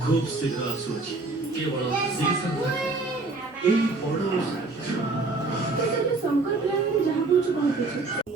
खूब शीघ्र ଆସୁଅଛି କେବଳ ଶ୍ରୀ ଏଇ ବଡ଼ ଶଙ୍କର ପ୍ଲାନରେ ଯାହା କହୁଛୁ କହିଦେଇଛୁ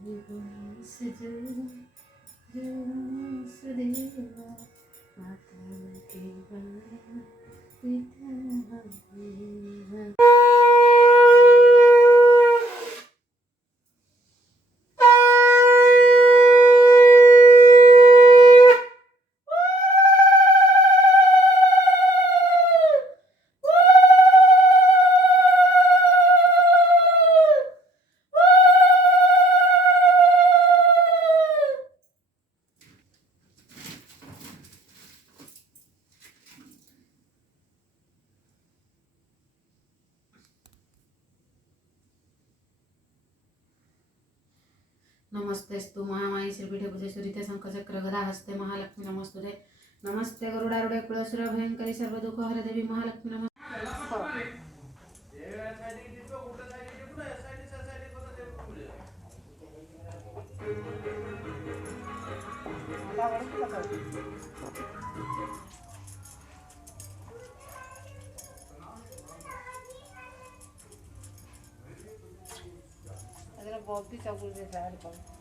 सुदेवा माता केवल पिता नमस्तेस्तु महामाई श्रीपीठे पूजेश्वरीते शंखचक्र गदा हस्ते महालक्ष्मी नमस्तुते नमस्ते गरुडारूढे कुलसुर भयंकरी सर्वदुःख हर देवी महालक्ष्मी नमस्ते बहुत ही चौकुल से साइड पर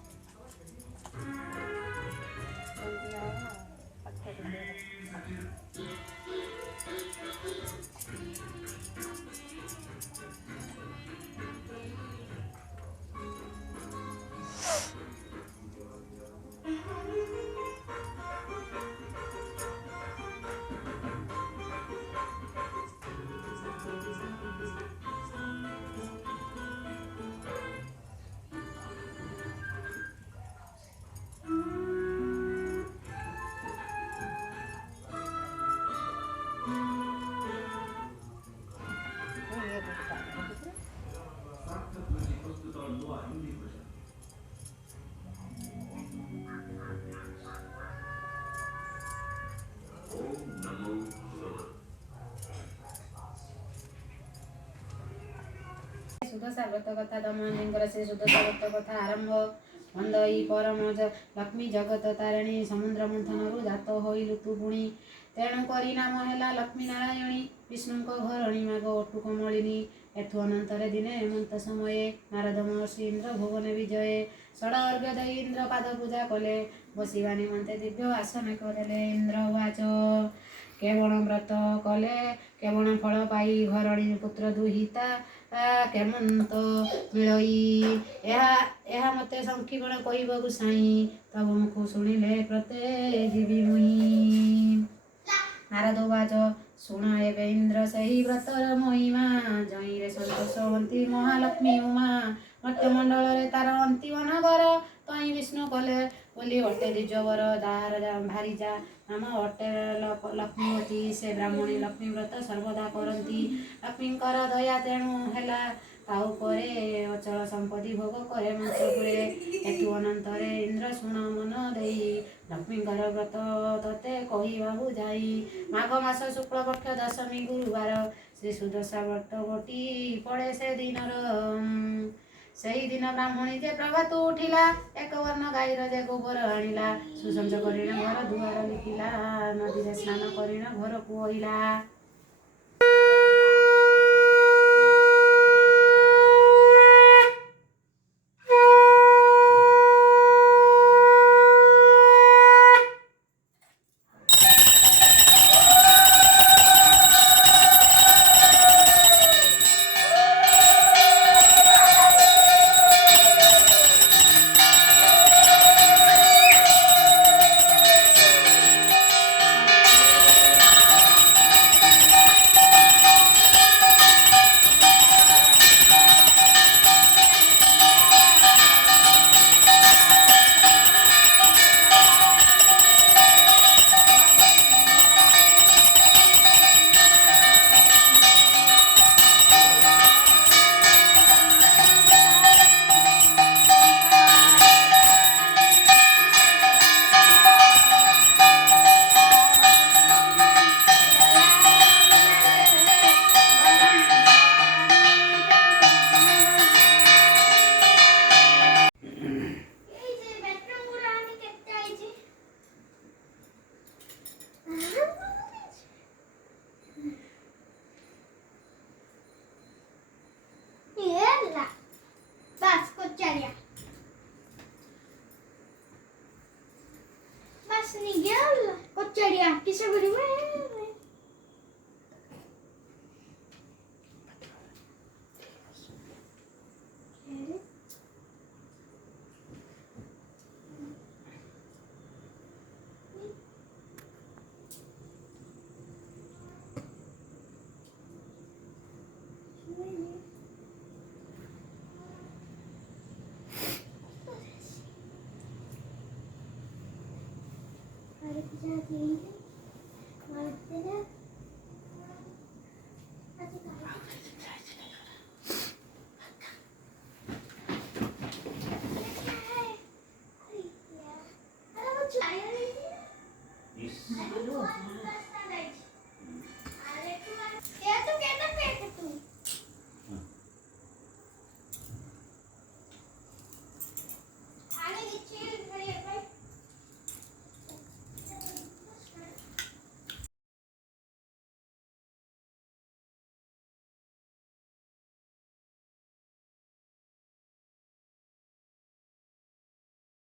सुदशा व्रत कथा दमयंतीଙ୍କର से सुदशा व्रत कथा आरंभ वंद ई परम लक्ष्मी जगत तारिणी समुद्र मंथनरू जात होई लुतु पुणी तेणु करी नाम हैला लक्ष्मी नारायणी विष्णुଙ୍କ ଘରଣୀ ମାଗ ଅଟୁ କମଳିନୀ ଏଥୁ ଅନନ୍ତରେ ଦିନେ ହେମନ୍ତ ସମये ନାରଦ ମହର୍ଷି ଇନ୍ଦ୍ର ଭୁବନେ ବିଜୟେ ଷଡ଼ ଅର୍ଘ୍ୟ ଦେଇ ଇନ୍ଦ୍ର ପାଦ ପୂଜା କଲେ ବସିବା ନିମନ୍ତେ ଦିବ୍ୟ ଆସନ କରିଲେ ଇନ୍ଦ୍ର ଉବାଚ କେବଳ ବ୍ରତ କଲେ କେବଳ ଫଳ ପାଇ ଘରଣୀ ପୁତ୍ର ଦୁହିତା କେମନ୍ତ ମିଳଇ ଏହା ମତେ ସଂକ୍ଷିପଣ କହିବାକୁ ସାଇଁ ତବ ମୁଖ ଶୁଣିଲେ ପ୍ରତେ ଯିବି ମୁଇଁ ନାରଦ ଉବାଚ ଶୁଣ ଏବେ ଇନ୍ଦ୍ର ସେହି ବ୍ରତର ମହିମା ଜଇଁରେ ସନ୍ତୋଷବନ୍ତୀ ମହାଲକ୍ଷ୍ମୀ ଉମା ମର୍ତ୍ତ୍ୟମଣ୍ଡଳରେ ତାର ଅନ୍ତିମ ନଗର ତଇଁ ବିଷ୍ଣୁ କଲେ ବୋଲି ଅଟେ ଦ୍ୱିଜବର ଯାହାର ଭାରିଜା ନାମ ଅଟେ ଲକ୍ଷ୍ମୀବତୀ ସେ ବ୍ରାହ୍ମଣୀ ଲକ୍ଷ୍ମୀ ବ୍ରତ ସର୍ବଦା କରନ୍ତି ଲକ୍ଷ୍ମୀଙ୍କର ଦୟା ତେଣୁ ହେଲା ତା ଉପରେ ଅଚଳ ସମ୍ପତ୍ତି ଭୋଗ କରେ ମନ୍ତ୍ରପୁରେ ଏଠୁ ଅନନ୍ତରେ ଇନ୍ଦ୍ର ଶୁଣ ମନ ଦେଇ ଲକ୍ଷ୍ମୀଙ୍କର ବ୍ରତ ତତେ କହିବାକୁ ଯାଇ ମାଘ ମାସ ଶୁକ୍ଳପକ୍ଷ ଦଶମୀ ଗୁରୁବାର ଶ୍ରୀ ସୁଦଶା ବ୍ରତ ଗୋଟି ପଡ଼େ ସେ ଦିନର ସେହିଦିନ ବ୍ରାହ୍ମଣୀ ଯେ ପ୍ରଭାତ ଉଠିଲା ଏକ ବର୍ଣ୍ଣ ଗାଈର ଯେ ଗୋବର ଆଣିଲା ସୁସଞ୍ଜ କରିଣ ଘର ଦୁଆର ଲିପିଲା ନଦୀରେ ସ୍ନାନ କରିଣ ଘରକୁ ଅଇଲା Snigel, kok jadi artis apa di mana? Ada bisa ini, malah